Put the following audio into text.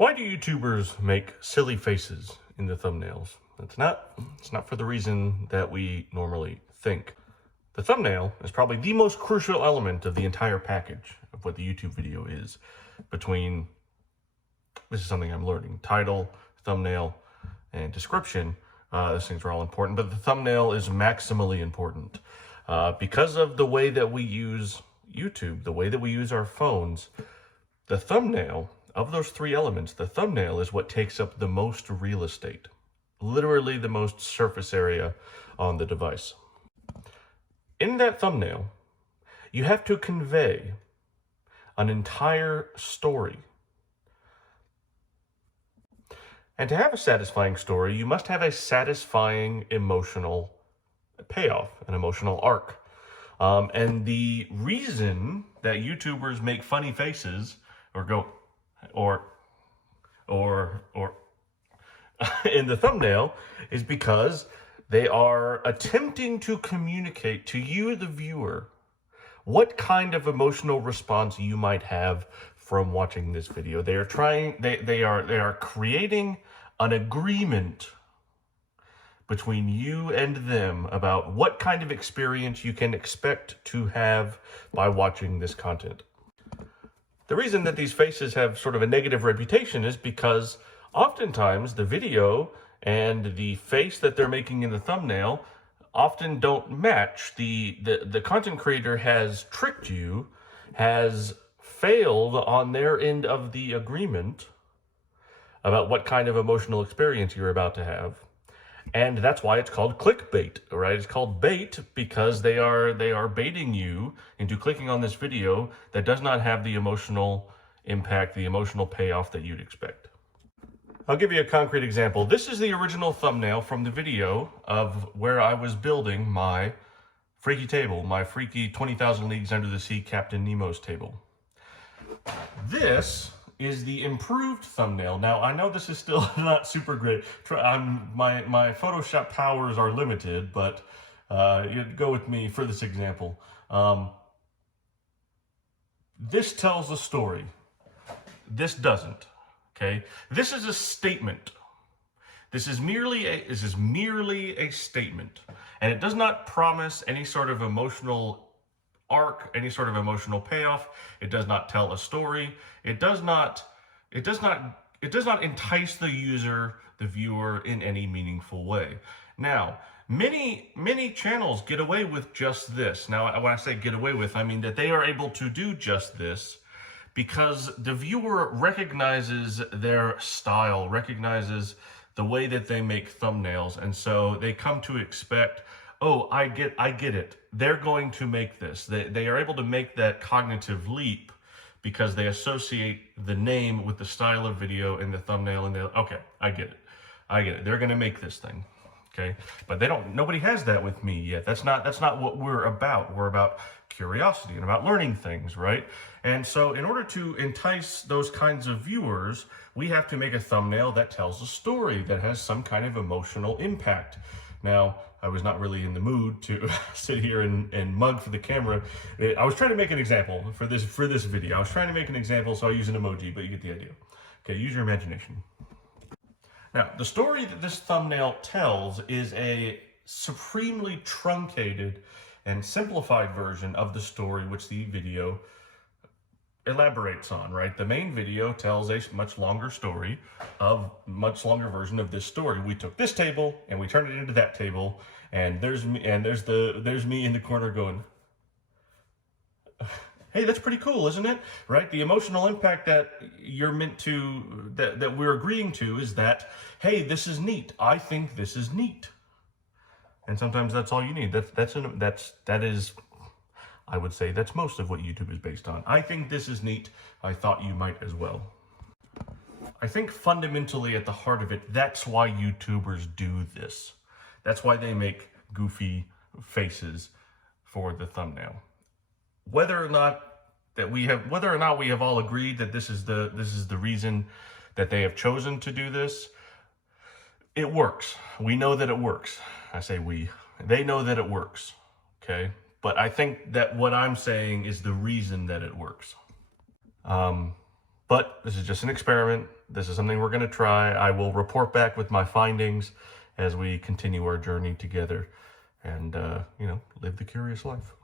Why do YouTubers make silly faces in the thumbnails? It's not for the reason that we normally think. The thumbnail is probably the most crucial element of the entire package of what the YouTube video is. This is something I'm learning, title, thumbnail, and description. Those things are all important, but the thumbnail is maximally important. Because of the way that we use YouTube, the way that we use our phones, the thumbnail, of those three elements, the thumbnail is what takes up the most real estate, literally the most surface area on the device. In that thumbnail, you have to convey an entire story. And to have a satisfying story, you must have a satisfying emotional payoff, an emotional arc. And the reason that YouTubers make funny faces or in the thumbnail is because they are attempting to communicate to you, the viewer, what kind of emotional response you might have from watching this video. They are creating an agreement between you and them about what kind of experience you can expect to have by watching this content. The reason that these faces have sort of a negative reputation is because oftentimes the video and the face that they're making in the thumbnail often don't match. The content creator has tricked you, has failed on their end of the agreement about what kind of emotional experience you're about to have. And that's why it's called clickbait, right? It's called bait because they are baiting you into clicking on this video that does not have the emotional impact, the emotional payoff that you'd expect. I'll give you a concrete example. This is the original thumbnail from the video of where I was building my freaky table, my freaky 20,000 Leagues Under the Sea Captain Nemo's table. This is the improved thumbnail. Now, I know this is still not super great. My Photoshop powers are limited, but go with me for this example. This tells a story. This doesn't, okay? This is a statement. This is merely a statement, and it does not promise any sort of emotional arc, any sort of emotional payoff. It does not tell a story. It does not entice the user, the viewer, in any meaningful way. Now, many channels get away with just this. Now, when I say get away with, I mean that they are able to do just this because the viewer recognizes their style, recognizes the way that they make thumbnails, and so they come to expect, oh, I get it. They're going to make this. They are able to make that cognitive leap because they associate the name with the style of video in the thumbnail, and they're, okay, I get it. They're gonna make this thing, okay? But nobody has that with me yet. That's not what we're about. We're about curiosity and about learning things, right? And so in order to entice those kinds of viewers, we have to make a thumbnail that tells a story, that has some kind of emotional impact. Now, I was not really in the mood to sit here and mug for the camera. I was trying to make an example for this video. I was trying to make an example, so I'll use an emoji, but you get the idea. Okay, use your imagination. Now, the story that this thumbnail tells is a supremely truncated and simplified version of the story which the video elaborates on, right? The main video tells a much longer story, much longer version of this story. We took this table and we turned it into that table, and there's me in the corner going, hey, that's pretty cool, isn't it? Right? The emotional impact that you're meant to, that we're agreeing to is that, hey, this is neat. I think this is neat. And sometimes that's all you need. That is, I would say that's most of what YouTube is based on. I think this is neat. I thought you might as well. I think fundamentally at the heart of it, that's why YouTubers do this. That's why they make goofy faces for the thumbnail. Whether or not we have all agreed that this is the reason that they have chosen to do this, it works. We know that it works. I say we. They know that it works. Okay? But I think that what I'm saying is the reason that it works. But this is just an experiment. This is something we're going to try. I will report back with my findings as we continue our journey together and, live the curious life.